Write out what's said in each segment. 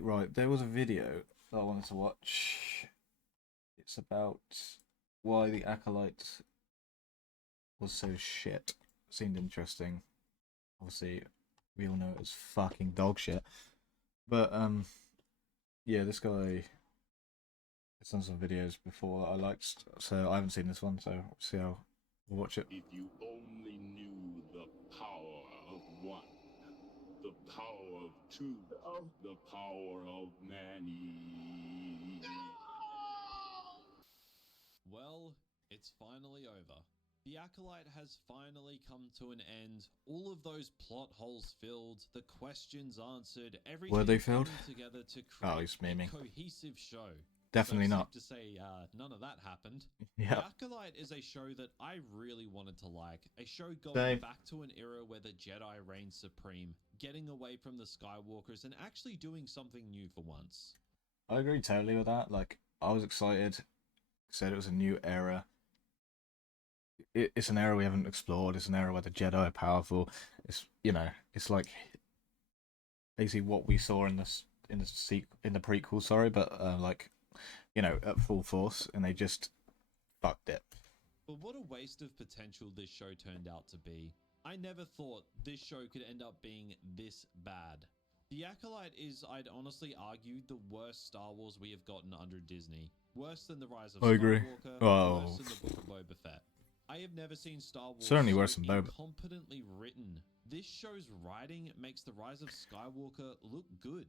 Right, there was a video that I wanted to watch. It's about why the Acolyte was so shit. Seemed interesting. Obviously, we all know it was fucking dog shit. But yeah, this guy has done some videos before that I liked, so I haven't seen this one, so we'll see how we'll watch it. If you only knew the power of one, the power of two, the power of many. Well, it's finally over. The Acolyte has finally come to an end. All of those plot holes filled, the questions answered, everything Were they filled? coming together to Oh, create he's a memeing. cohesive show. Definitely so not. Safe to say, none of that happened. Yeah. The Acolyte is a show that I really wanted to like. A show going Same. back to an era where the Jedi reigned supreme, getting away from the Skywalkers and actually doing something new for once. I agree totally with that. Like, I was excited. Said it was a new era. It's an era we haven't explored. It's an era where the Jedi are powerful. It's, you know, it's like basically what we saw in the prequel. Sorry, but like, you know, at full force, and they just fucked it. But what a waste of potential this show turned out to be. I never thought this show could end up being this bad. The Acolyte is, I'd honestly argue, the worst Star Wars we have gotten under Disney. Worse than The Rise of I agree. Skywalker, Oh. worse than The Book of Boba Fett. I have never seen Star Wars Certainly so worse than Boba. incompetently written. This show's writing makes The Rise of Skywalker look good.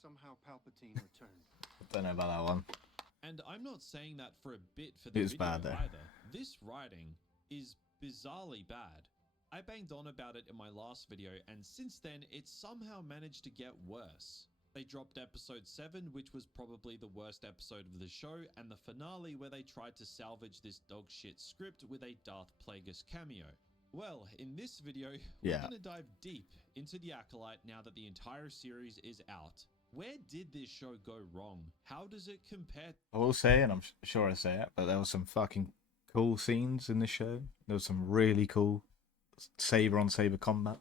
Somehow Palpatine returned. Don't know about that one. And I'm not saying that for a bit for the It's video bad, though. either. This writing is bizarrely bad. I banged on about it in my last video, and since then, it's somehow managed to get worse. They dropped episode 7, which was probably the worst episode of the show, and the finale where they tried to salvage this dog shit script with a Darth Plagueis cameo. Well, in this video, we're going to dive deep into The Acolyte now that the entire series is out. Where did this show go wrong? How does it compare? I will say, and I'm sure I say it, but there was some fucking cool scenes in this show. There was some really cool saber on saber combat.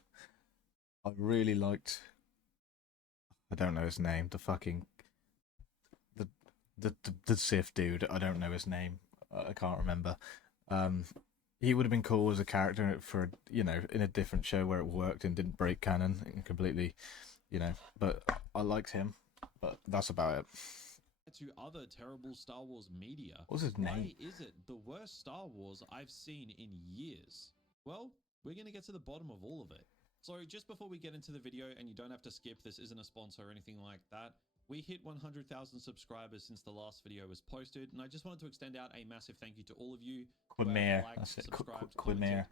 I really liked. I don't know his name. The fucking the Sith dude. I don't know his name. I can't remember. He would have been cool as a character for, you know, in a different show where it worked and didn't break canon and completely, you know. But I liked him. But that's about it. To other terrible Star Wars media. What's his name? Why is it the worst Star Wars I've seen in years? Well, we're going to get to the bottom of all of it. So just before we get into the video, and you don't have to skip, this isn't a sponsor or anything like that. We hit 100,000 subscribers since the last video was posted, and I just wanted to extend out a massive thank you to all of you. Quidmere, that's it. Quidmere.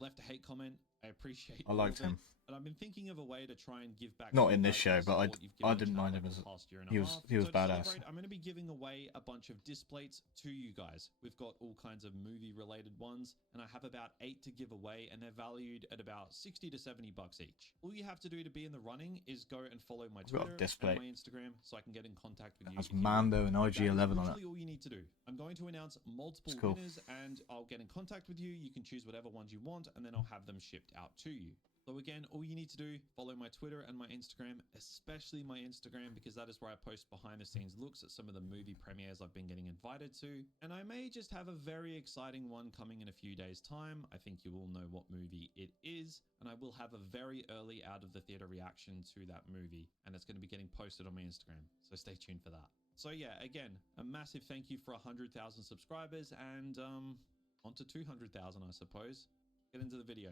Left a hate comment. I appreciate. I liked him. And I've been thinking of a way to try and give back. Not in this show, but I didn't mind him as he was badass. I'm going to be giving away a bunch of displays to you guys. We've got all kinds of movie related ones, and I have about 8 to give away, and they're valued at about 60 to 70 bucks each. All you have to do to be in the running is go and follow my Twitter and my Instagram so I can get in contact with you. That's Mando and IG-11 on it. All you need to do. I'm going to announce multiple winners, and I'll get in contact with you. You can choose whatever ones you want, and then I'll have them shipped out to you. So again, all you need to do, follow my Twitter and my Instagram, especially my Instagram, because that is where I post behind the scenes looks at some of the movie premieres I've been getting invited to. And I may just have a very exciting one coming in a few days' time. I think you all know what movie it is. And I will have a very early out of the theater reaction to that movie. And it's going to be getting posted on my Instagram. So stay tuned for that. So yeah, again, a massive thank you for 100,000 subscribers, and on to 200,000, I suppose. Get into the video.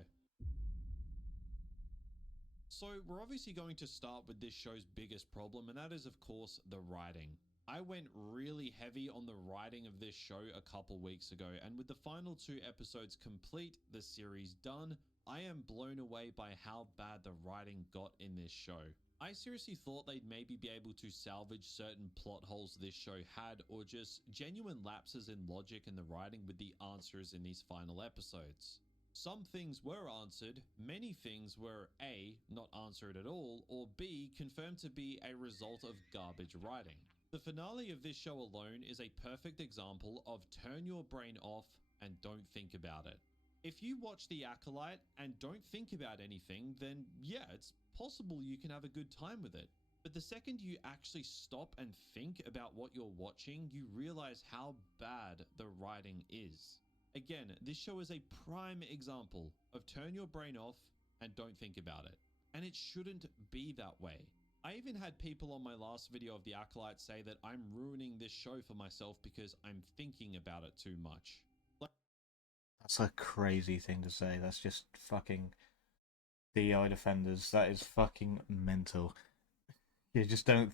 So we're obviously going to start with this show's biggest problem, and that is, of course, the writing. I went really heavy on the writing of this show a couple weeks ago, and with the final 2 episodes complete, the series done, I am blown away by how bad the writing got in this show. I seriously thought they'd maybe be able to salvage certain plot holes this show had, or just genuine lapses in logic in the writing with the answers in these final episodes. Some things were answered, many things were A, not answered at all, or B, confirmed to be a result of garbage writing. The finale of this show alone is a perfect example of turn your brain off and don't think about it. If you watch The Acolyte and don't think about anything, then yeah, it's possible you can have a good time with it. But the second you actually stop and think about what you're watching, you realize how bad the writing is. Again, this show is a prime example of turn your brain off and don't think about it. And it shouldn't be that way. I even had people on my last video of The Acolyte say that I'm ruining this show for myself because I'm thinking about it too much. That's a crazy thing to say. That's just fucking DI defenders. That is fucking mental. You just don't.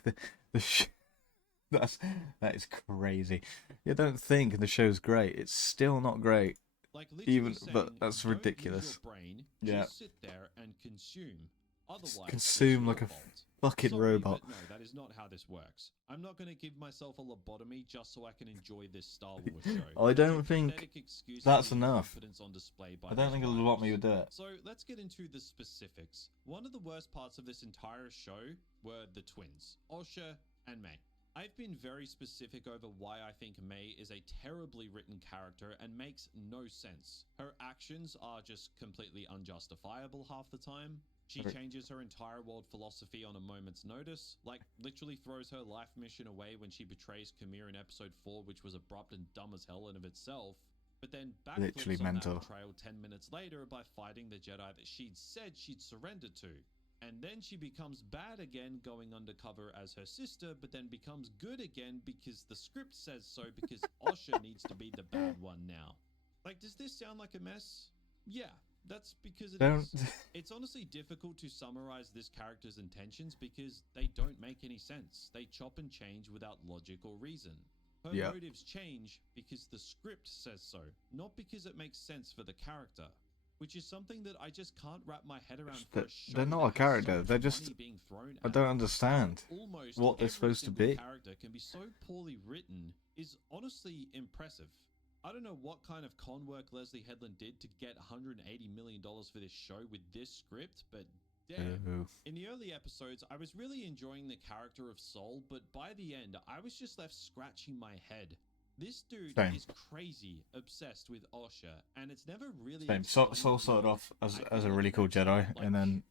That is crazy. You don't think the show's great. It's still not great. Like literally saying, but that's don't ridiculous. Use your brain, Yeah. just sit there and consume. Otherwise, Consume it's like your a fault. fucking Sorry, robot. but no, that is not how this works. I'm not going to give myself a lobotomy just so I can enjoy this Star Wars show. I That's a don't think pathetic excuse that's for leaving enough. confidence on display by I don't these think a writers. lot me would do it. So let's get into the specifics. One of the worst parts of this entire show were the twins, Osha and May. I've been very specific over why I think May is a terribly written character and makes no sense. Her actions are just completely unjustifiable half the time. She changes her entire world philosophy on a moment's notice, like literally throws her life mission away when she betrays Khmer in episode 4, which was abrupt and dumb as hell in of itself, but then Literally backflips on mental. that betrayal 10 minutes later by fighting the Jedi that she'd said she'd surrendered to. And then she becomes bad again, going undercover as her sister, but then becomes good again because the script says so, because Osha needs to be the bad one now. Like, does this sound like a mess? Yeah, that's because it is. It's honestly difficult to summarize this character's intentions because they don't make any sense. They chop and change without logic or reason. Her motives change because the script says so, not because it makes sense for the character. Which is something that I just can't wrap my head around for a show. They're not that a has character. so much They're just. money being thrown I at don't it. understand Almost what they're every supposed to single be. character can be so poorly written is honestly impressive. I don't know what kind of con work Leslie Headland did to get $180 million for this show with this script, but damn. Ooh. In the early episodes, I was really enjoying the character of Sol, but by the end, I was just left scratching my head. This dude is crazy obsessed with Osha, and it's never really Sol started off as a really cool Jedi, and then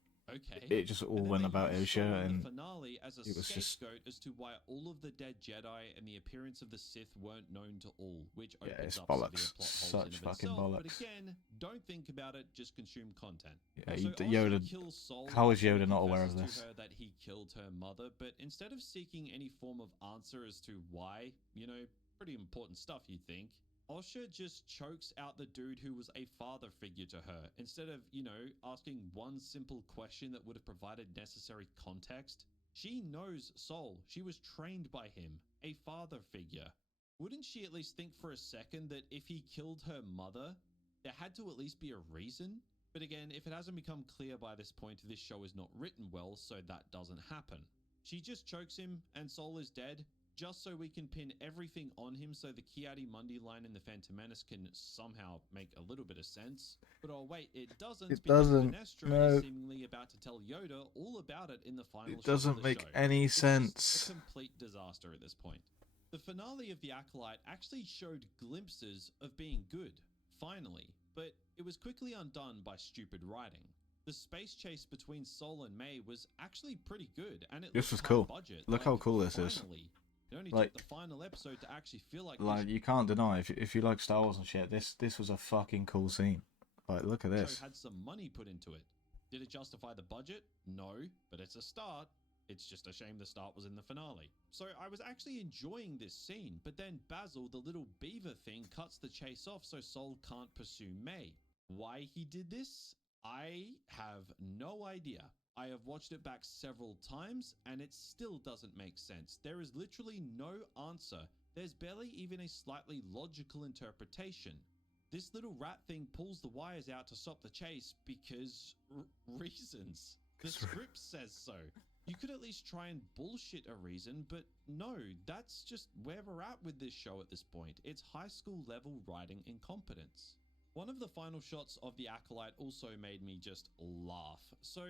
it just all went about Osha, and finale as a it was just as to why all of the dead Jedi and the appearance of the Sith weren't known to all, which yeah, opens it's up bollocks. severe plot holes Such in fucking itself. bollocks. But again, don't think about it; just consume content. Yeah, Also, Yoda. Osha kills Sol How is before he Yoda not aware of confesses this? to her that he killed her mother, but instead of seeking any form of answer as to why, you know, pretty important stuff, you'd think. Osha just chokes out the dude who was a father figure to her, instead of, you know, asking one simple question that would have provided necessary context. She knows Sol. She was trained by him, a father figure. Wouldn't she at least think for a second that if he killed her mother, there had to at least be a reason? But again, if it hasn't become clear by this point, this show is not written well, so that doesn't happen. She just chokes him, and Sol is dead, just so we can pin everything on him so the Ki-Adi-Mundi line in The Phantom Menace can somehow make a little bit of sense. But oh wait, it doesn't. It because doesn't. Sinestra No. is seemingly about to tell Yoda all about it in the final It shot of doesn't the make show. any It's sense. just a complete disaster at this point. The finale of The Acolyte actually showed glimpses of being good, finally, but it was quickly undone by stupid writing. The space chase between Sol and May was actually pretty good, and it This was looked cool. high budget. Look how cool this is. Finally. It only Like- took the final episode to actually feel like You can't deny if you like Star Wars and shit. This was a fucking cool scene. Like, look at this this. show had some money put into it. Did it justify the budget? No, but it's a start. It's just a shame the start was in the finale. So I was actually enjoying this scene, but then Basil, the little beaver thing, cuts the chase off so Sol can't pursue May. Why he did this? I have no idea. I have watched it back several times, and it still doesn't make sense. There is literally no answer. There's barely even a slightly logical interpretation. This little rat thing pulls the wires out to stop the chase because reasons. The script says so. You could at least try and bullshit a reason, but no, that's just where we're at with this show at this point. It's high school level writing incompetence. One of the final shots of The Acolyte also made me just laugh. So,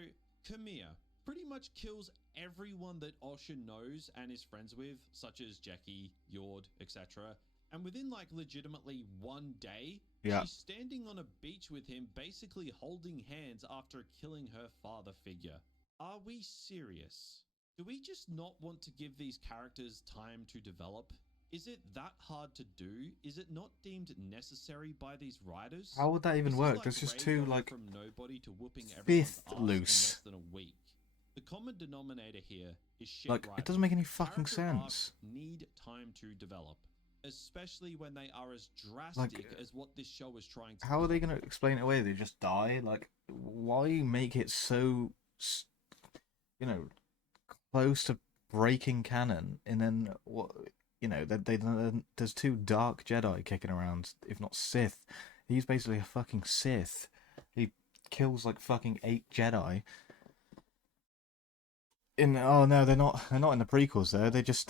Khmer pretty much kills everyone that Osha knows and is friends with, such as Jackie, Jord, etc. And within like legitimately one day, Yeah. She's standing on a beach with him, basically holding hands after killing her father figure. Are we serious? Do we just not want to give these characters time to develop? Is it that hard to do? Is it not deemed necessary by these writers? How would that even This is work? like There's just Ray two, going like, from nobody to whooping everyone's ass in loose. less than a week. The common denominator here is shit Like, writing. it doesn't make any fucking Character sense. arcs need time to develop, especially when they are as drastic as what this show is trying to How are be. they going to explain it away? They just die? Like, why make it so, you know, close to breaking canon? And then, what, you know, there's two dark Jedi kicking around, if not Sith. He's basically a fucking Sith. He kills like fucking 8 Jedi. Oh no, they're not in the prequels though. They just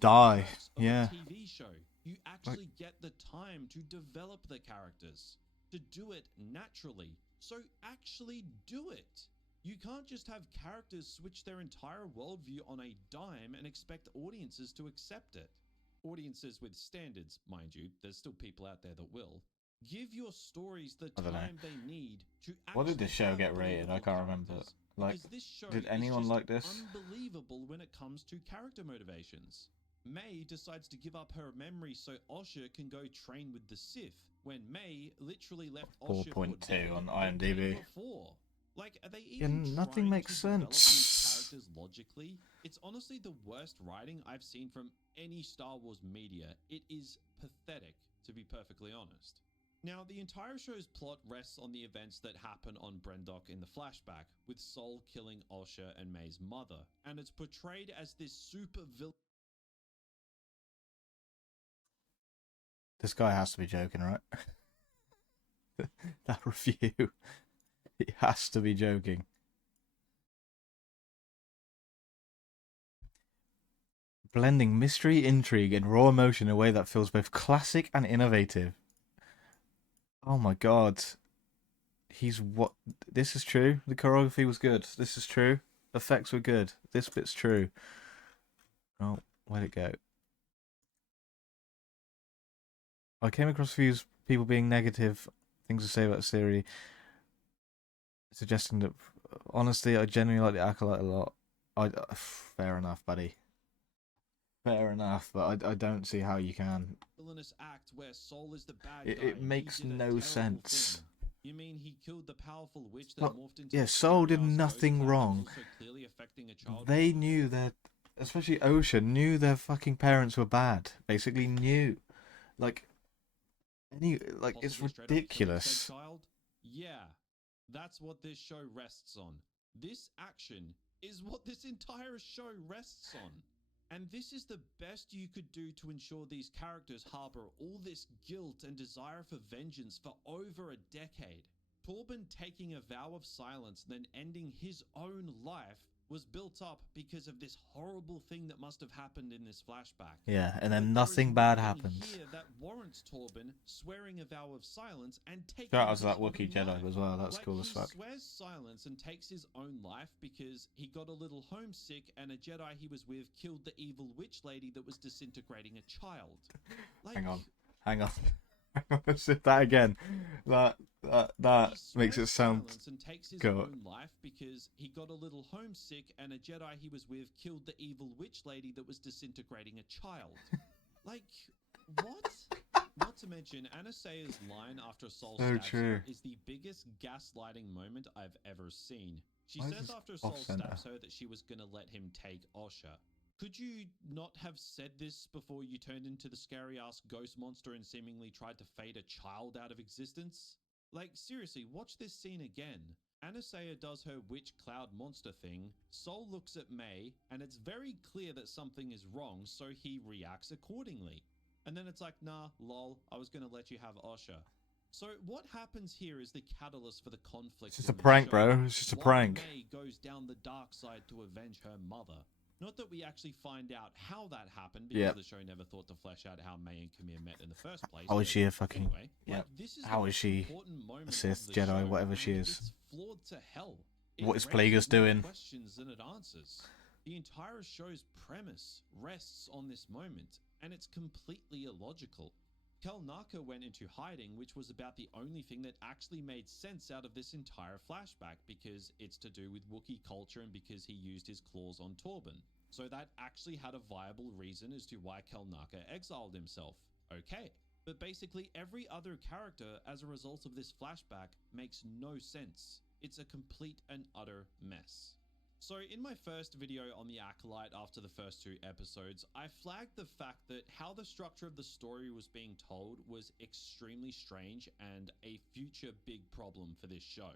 die. Yeah. TV show. You actually get the time to develop the characters, to do it naturally. So actually do it. You can't just have characters switch their entire worldview on a dime and expect audiences to accept it. Audiences with standards, mind you. There's still people out there that will. Give your stories the time they need to actually. What did this show have get rated? I believable can't remember. characters. Like, Because this show did is anyone just like this? unbelievable when it comes to character motivations. May decides to give up her memory so Osha can go train with the Sith, when May literally left Osha 4.2 on IMDb. before. Like, are they even nothing trying makes to develop sense. these characters logically? It's honestly the worst writing I've seen from any Star Wars media. It is pathetic, to be perfectly honest. Now, the entire show's plot rests on the events that happen on Brendok in the flashback, with Sol killing Osha and May's mother, and it's portrayed as this super villain. This guy has to be joking, right? That review. He has to be joking. Blending mystery, intrigue, and raw emotion in a way that feels both classic and innovative. Oh my god. This is true. The choreography was good. This is true. Effects were good. This bit's true. Oh, where'd it go? I came across a few people being negative things to say about the series, suggesting that, honestly, I genuinely like the Acolyte a lot. Fair enough, buddy. Fair enough, but I don't see how you can. Villainous act where Sol is the bad It guy. makes He did a no terrible sense. thing. You mean he killed the powerful witch that Well, morphed into yeah, the Sol did scary-ass ghost nothing cloud wrong. that was also clearly affecting a child? They knew that, especially Osha, knew their fucking parents were bad. Basically knew. Like, it's Possibly straight up killing ridiculous. said child? Yeah, that's what this show rests on. This action is what this entire show rests on. And this is the best you could do to ensure these characters harbor all this guilt and desire for vengeance for over a decade. Torben taking a vow of silence and then ending his own life was built up because of this horrible thing that must have happened in this flashback. Yeah, and But then there nothing is bad nothing happened. here that warrants Torben swearing a vow of silence and taking Shout out his to that own Wookiee Jedi life. as well. That's Like, cool as fuck. He swears silence and takes his own life because he got a little homesick and a Jedi he was with killed the evil witch lady that was disintegrating a child. Like, Hang on. Let's do that again. That he makes it swears sound silence and takes his good. own life because he got a little homesick and a Jedi he was with killed the evil witch lady that was disintegrating a child. Like, what? Not to mention, Anastaea's line after Sol So stabs true. her is the biggest gaslighting moment I've ever seen. She Why is says this after Sol off-center? stabs her that she was going to let him take Osha. Could you not have said this before you turned into the scary-ass ghost monster and seemingly tried to fade a child out of existence? Like, seriously, watch this scene again. Anastaea does her witch cloud monster thing, Sol looks at May, and it's very clear that something is wrong, so he reacts accordingly. And then it's like, nah, lol, I was gonna let you have Osha. So what happens here is the catalyst for the conflict. It's just a in the prank, show. bro. It's just a Why prank. May goes down the dark side to avenge her mother. Not that we actually find out how that happened, because Yep. the show never thought to flesh out how May and Camille met in the first place. How is but she a fucking... anyway, Yeah. like, this is How the is she important moment a of Sith, the Jedi, show, whatever she and is? It's flawed to hell. It What is raises Plagueis more doing? questions than it answers. The entire show's premise rests on this moment, and it's completely illogical. Kel Naka went into hiding, which was about the only thing that actually made sense out of this entire flashback, because it's to do with Wookiee culture and because he used his claws on Torben. So that actually had a viable reason as to why Kel Naka exiled himself. Okay. But basically every other character as a result of this flashback makes no sense. It's a complete and utter mess. So in my first video on the Acolyte after the first 2 episodes, I flagged the fact that how the structure of the story was being told was extremely strange and a future big problem for this show.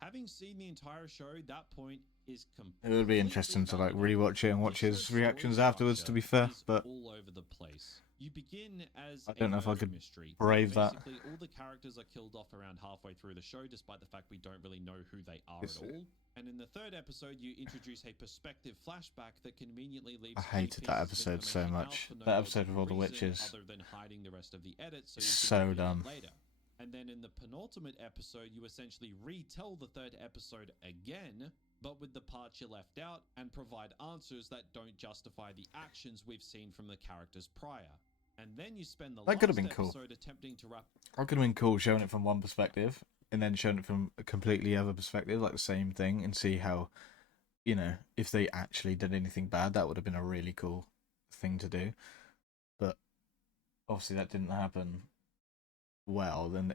Having seen the entire show, that point is completely It would be interesting to like validated. rewatch it and watch This his show's reactions story afterwards, to be structure fair, is but all over the place. You begin as I don't know if I murder could mystery. brave that. Basically, all the characters are killed off around halfway through the show, despite the fact we don't really know who they are It's- at all. And in the 3rd episode, you introduce a perspective flashback that conveniently leaves I key hated that pieces of episode so information out much. for no That episode with all the logical reason witches. other than hiding the rest of the edit so you It's can so reveal it dumb. later. And then in the penultimate episode, you essentially retell the 3rd episode again, but with the parts you left out, and provide answers that don't justify the actions we've seen from the characters prior. And then you spend the That could have last been cool. episode attempting to wrap. It could have been cool showing it from one perspective and then showing it from a completely other perspective, like the same thing, and see how, you know, if they actually did anything bad, that would have been a really cool thing to do. But obviously that didn't happen. Well, then,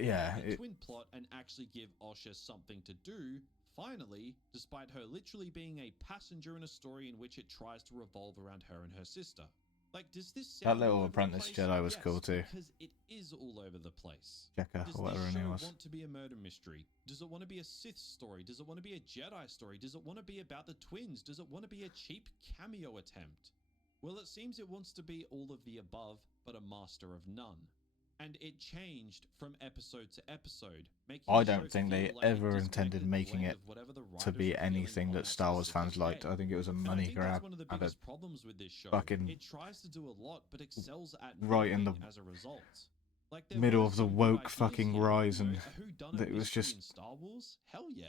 yeah. The twin plot and actually give Osha something to do, finally, despite her literally being a passenger in a story in which it tries to revolve around her and her sister. Like, does this sound That little all over the apprentice place? Jedi was Yes, cool too. Because it is all over the place. Checker, Does or whatever her this name show was. want to be a murder mystery? Does it want to be a Sith story? Does it want to be a Jedi story? Does it want to be about the twins? Does it want to be a cheap cameo attempt? Well, it seems it wants to be all of the above, but a master of none. And it changed from episode to episode, making I the show don't think they feel like a ever intended disconnected making blend it of whatever the to writers be were feeling anything on that Star Wars fans specific liked. day. I think it was a And I money think grab. that's one of the Had a biggest problems with this show. fucking It tries to do a lot, but excels at right in the nothing as a result. Like, there middle were of the some good woke ideas fucking here, rise, you know, and a whodunit that it was mystery just in Star Wars. Hell yeah.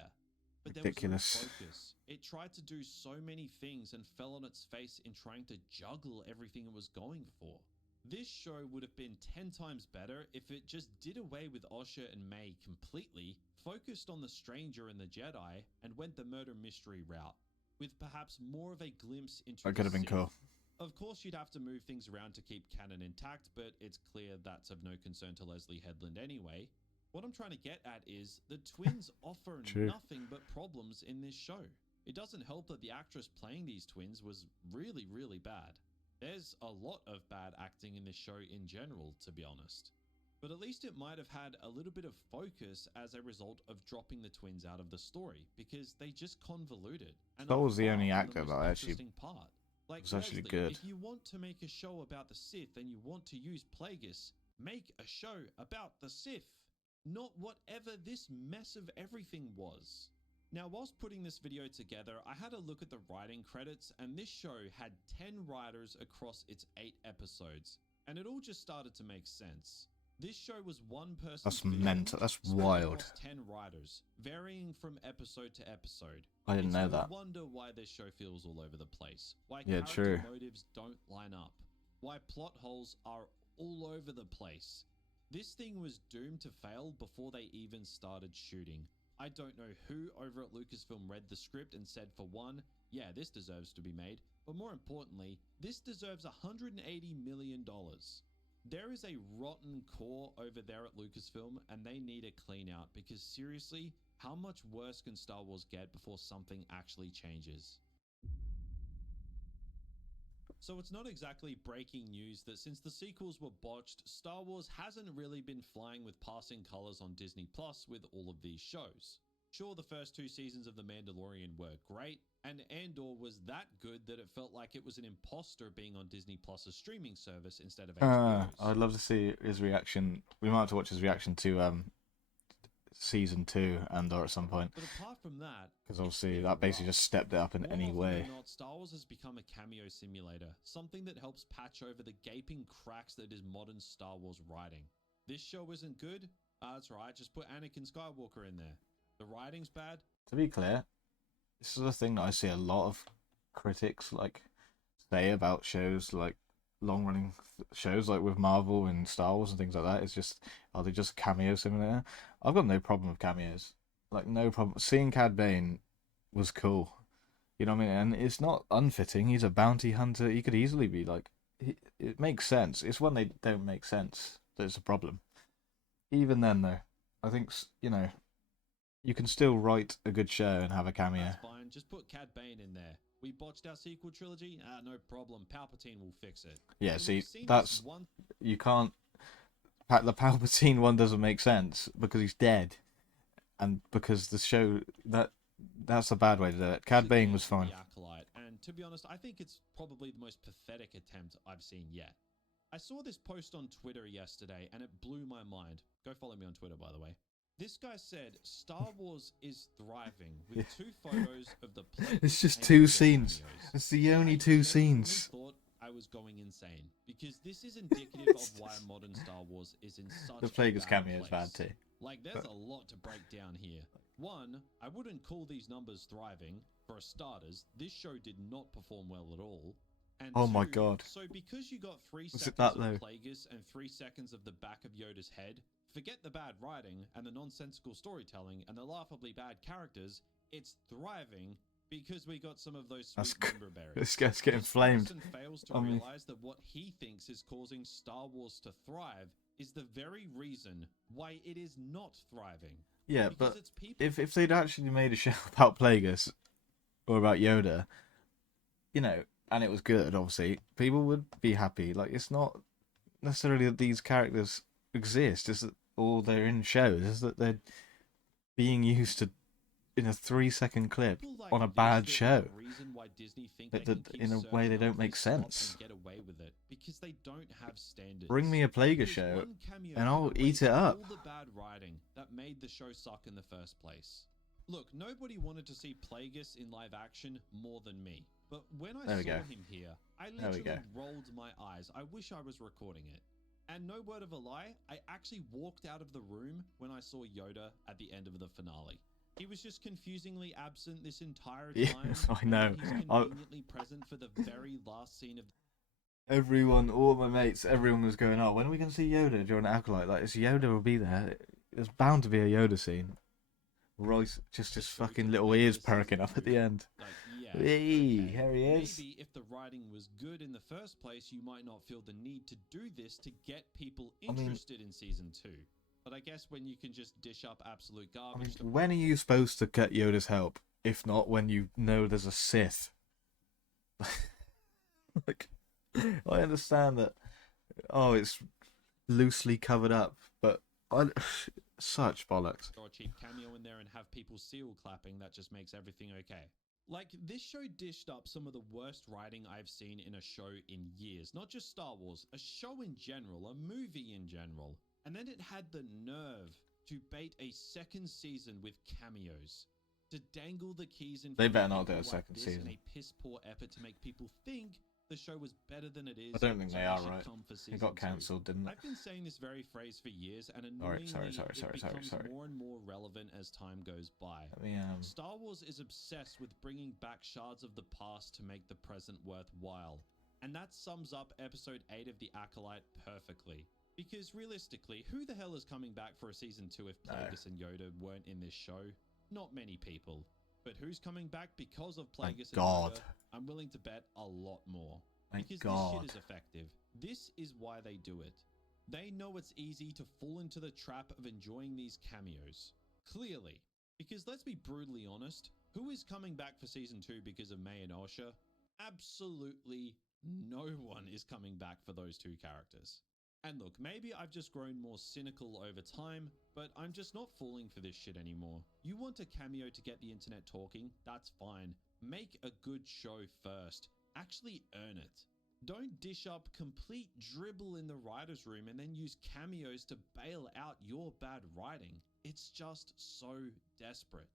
But ridiculous. there was no focus. It tried to do so many things and fell on its face in trying to juggle everything it was going for. This show would have been 10 times better if it just did away with Osha and May completely, focused on the stranger and the Jedi, and went the murder mystery route, with perhaps more of a glimpse into That could have been Sith. cool. Of course, you'd have to move things around to keep canon intact, but it's clear that's of no concern to Leslie Headland anyway. What I'm trying to get at is the twins offer True. nothing but problems in this show. It doesn't help that the actress playing these twins was really, really bad. There's a lot of bad acting in this show in general, to be honest. But at least it might have had a little bit of focus as a result of dropping the twins out of the story, because they just convoluted. And That are was the far only from actor most that I actually interesting part. Like, was actually Leslie, good. if you want to make a show about the Sith and you want to use Plagueis, make a show about the Sith, not whatever this mess of everything was. Now, whilst putting this video together, I had a look at the writing credits, and this show had 10 writers across its 8 episodes, and it all just started to make sense. This show was one person's That's vision mental. That's spread wild. across 10 writers, varying from episode to episode. I didn't It's know no that. wonder why this show feels all over the place. Why Yeah, character true. motives don't line up. Why plot holes are all over the place. This thing was doomed to fail before they even started shooting. I don't know who over at Lucasfilm read the script and said, for one, yeah, this deserves to be made, but more importantly, this deserves $180 million. There is a rotten core over there at Lucasfilm, and they need a clean out, because seriously, how much worse can Star Wars get before something actually changes? So it's not exactly breaking news that since the sequels were botched, Star Wars hasn't really been flying with passing colors on Disney Plus with all of these shows. Sure, the first 2 seasons of The Mandalorian were great, and Andor was that good that it felt like it was an imposter being on Disney Plus's streaming service instead of HBO's. I'd love to see his reaction. We might have to watch his reaction to season 2 Andor at some point, But apart from that, because obviously that basically just stepped it up in more any often way. than not, Star Wars has become a cameo simulator, something that helps patch over the gaping cracks that is modern Star Wars writing. This show isn't good? That's right, just put Anakin Skywalker in there. The writing's bad? To be clear, this is a thing that I see a lot of critics like say about shows like long running shows like with Marvel and Star Wars and things like that. It's just, are they just a cameo simulator? I've got no problem with cameos. Like, no problem. Seeing Cad Bane was cool. You know what I mean? And it's not unfitting. He's a bounty hunter. He could easily be like, it makes sense. It's when they don't make sense that's a problem. Even then, though, I think, you can still write a good show and have a cameo. That's fine. Just put Cad Bane in there. We botched our sequel trilogy? No problem. Palpatine will fix it. Yeah, And see, we've seen that's this one. you can't. The Palpatine one doesn't make sense because he's dead, and because the show that's a bad way to do it. Cad Bane was fine. The Acolyte, and to be honest, I think it's probably the most pathetic attempt I've seen yet. I saw this post on Twitter yesterday, and it blew my mind. Go follow me on Twitter, by the way. This guy said Star Wars is thriving with 2 photos of the Plagueis It's just and 2 Yoda scenes. cameos. It's the only I 2 genuinely scenes. thought I was going insane because this is indicative of why modern Star Wars is in such The a Plagueis bad cameo is place. bad too. Like, there's a lot to break down here. One, I wouldn't call these numbers thriving. For starters, this show did not perform well at all. And Oh my 2, God. So because you got 3 Was it seconds that of low? Plagueis and 3 seconds of the back of Yoda's head, forget the bad writing and the nonsensical storytelling and the laughably bad characters, it's thriving because we got some of those That's sweet member berries. This guy's getting This flamed. person fails to I mean- realize that what he thinks is causing Star Wars to thrive is the very reason why it is not thriving. Yeah, Because but it's people. if they'd actually made a show about Plagueis or about Yoda, and it was good, obviously, people would be happy. Like, it's not necessarily that these characters exist, it's that all they're in shows, is that they're being used to in a 3-second clip People like on a this bad that show. the reason why Disney think That- they can that keep in a serving way they up don't make these slots sense. and get away with it because they don't have standards. Bring me a Plagueis Because show, one cameo and I'll can eat erase it up. all the bad writing that made the show suck in the first place. Look, nobody wanted to see Plagueis in live action more than me. But when I There we saw go. him here, I There we literally go. rolled my eyes. I wish I was recording it. And no word of a lie, I actually walked out of the room when I saw Yoda at the end of the finale. He was just confusingly absent this entire Yeah, time. I and know. He's I- conveniently present for the very last scene of Everyone, all my mates, everyone was going, "Oh, when are we going to see Yoda during Acolyte?" Like, it's Yoda will be there. There's bound to be a Yoda scene. Royce just his show fucking to little make ears this perking season up at 2. the end. Like, yeah, Hey, okay. here he is. Maybe if the writing was good in the first place, you might not feel the need to do this to get people I mean- interested in season 2. But I guess when you can just dish up absolute I mean, garbage to when are you supposed to get Yoda's help? If not when you know there's a Sith. Like, I understand that. Oh, it's loosely covered up, but such bollocks. throw a cheap cameo in there and have people seal clapping, that just makes everything okay. Like, this show dished up some of the worst writing I've seen in a show in years. Not just Star Wars, a show in general, a movie in general. And then it had the nerve to bait a second season with cameos. To dangle the keys in They front better of not do people a like second this season. in a piss-poor effort to make people think the show was better than it is. I don't think so they are should right. come for It season got 2. cancelled, didn't it? I've been saying this very phrase for years, and Sorry, annoyingly, sorry, it becomes more and more relevant as time goes by. Let me, Star Wars is obsessed with bringing back shards of the past to make the present worthwhile. And that sums up episode 8 of The Acolyte perfectly. Because realistically, who the hell is coming back for a season 2 if No. Plagueis and Yoda weren't in this show? Not many people. But who's coming back because of Thank Plagueis and God. Yoda? I'm willing to bet a lot more. Thank Because God. this shit is effective. This is why they do it. They know it's easy to fall into the trap of enjoying these cameos. Clearly. Because let's be brutally honest, who is coming back for season 2 because of May and Osha? Absolutely no one is coming back for those 2 characters. And look, maybe I've just grown more cynical over time, but I'm just not falling for this shit anymore. You want a cameo to get the internet talking? That's fine. Make a good show first. Actually earn it. Don't dish up complete dribble in the writer's room and then use cameos to bail out your bad writing. It's just so desperate.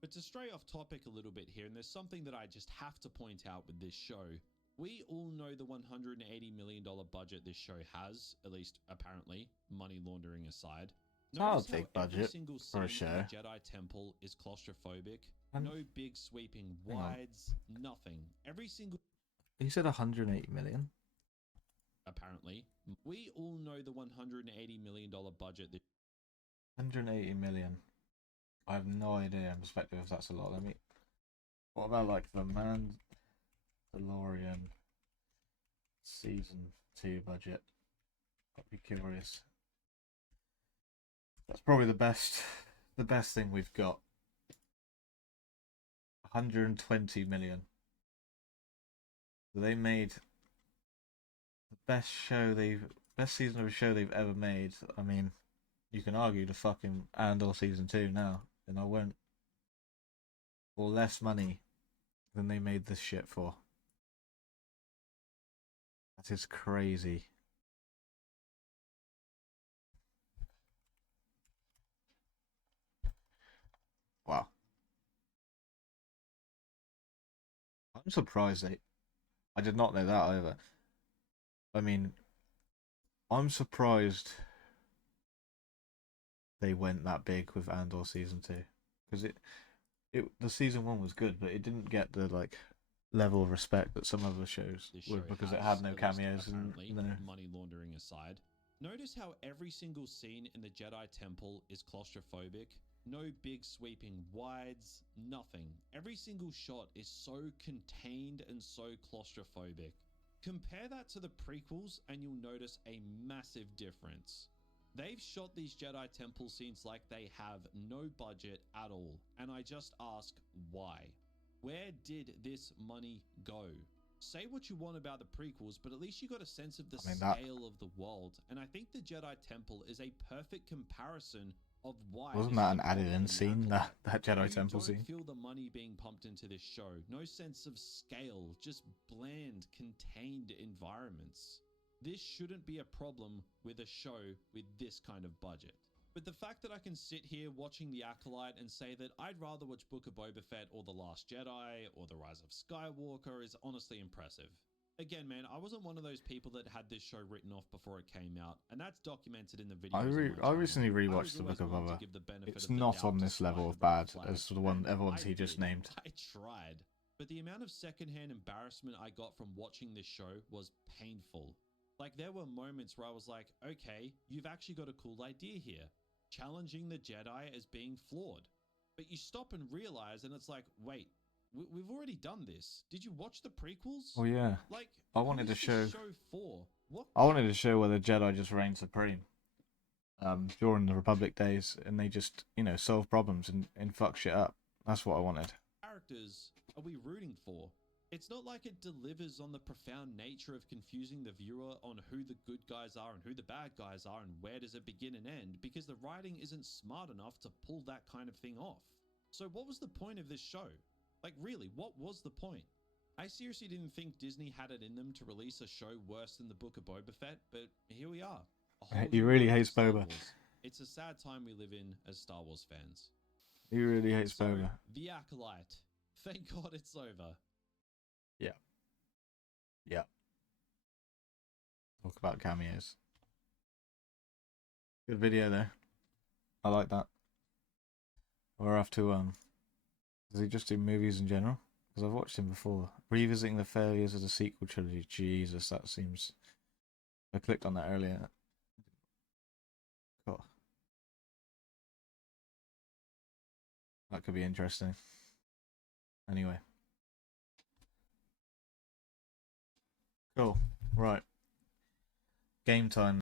But to stray off topic a little bit here, and there's something that I just have to point out with this show. We all know the $180 million budget this show has, at least apparently, money laundering aside. Not a Notice how big every budget single for a scene in show. the Jedi Temple is claustrophobic. And- No big sweeping Hang on. wides, nothing. Every single He said 180 million. apparently. We all know the $180 million budget. 180 million. I have no idea in perspective if that's a lot. What about like the Mandalorian season 2 budget? I'd be curious. That's probably the best thing we've got. 120 million. So they made the best season of a show they've ever made. I mean, you can argue the fucking Andor season 2 now, and I won't. Or less money than they made this shit for. That is crazy. Wow. I'm surprised I did not know that either. I mean, I'm surprised they went that big with Andor season 2, because the season 1 was good, but it didn't get the like level of respect that some other shows would, because it had no cameos and no money laundering aside. Notice how every single scene in the Jedi Temple is claustrophobic. No big sweeping wides, nothing. Every single shot is so contained and so claustrophobic. Compare that to the prequels and you'll notice a massive difference. They've shot these Jedi Temple scenes like they have no budget at all, and I just ask why? Where did this money go? Say what you want about the prequels, but at least you got a sense of the scale of the world, and I think the Jedi Temple is a perfect comparison of why. Wasn't that an added-in scene, that Jedi Temple scene? You don't feel the money being pumped into this show. No sense of scale, just bland, contained environments. This shouldn't be a problem with a show with this kind of budget. But the fact that I can sit here watching The Acolyte and say that I'd rather watch Book of Boba Fett or The Last Jedi or The Rise of Skywalker is honestly impressive. Again, man, I wasn't one of those people that had this show written off before it came out, and that's documented in the video. I recently rewatched The Book of Boba. It's not on this level of bad as the one everyone he just named. I tried. But the amount of secondhand embarrassment I got from watching this show was painful. Like, there were moments where I was like, okay, you've actually got a cool idea here. Challenging the Jedi as being flawed. But you stop and realize, and it's like, wait, we've already done this. Did you watch the prequels? Oh yeah. Like, I wanted to show for? What? I wanted to show where the Jedi just reign supreme. During the Republic days, and they just, solve problems and fuck shit up. That's what I wanted. Characters are we rooting for? It's not like it delivers on the profound nature of confusing the viewer on who the good guys are and who the bad guys are and where does it begin and end, because the writing isn't smart enough to pull that kind of thing off. So what was the point of this show? Like, really, what was the point? I seriously didn't think Disney had it in them to release a show worse than the Book of Boba Fett, but here we are. He really hates Boba. It's a sad time we live in as Star Wars fans. He really hates Boba. The Acolyte. Thank God it's over. Yeah. Yeah. Talk about cameos. Good video though. I like that. We're off to does he just do movies in general? Because I've watched him before. Revisiting the failures of the sequel trilogy. Jesus, that seems... I clicked on that earlier. Cool. That could be interesting. Anyway. Cool. Right. Game time.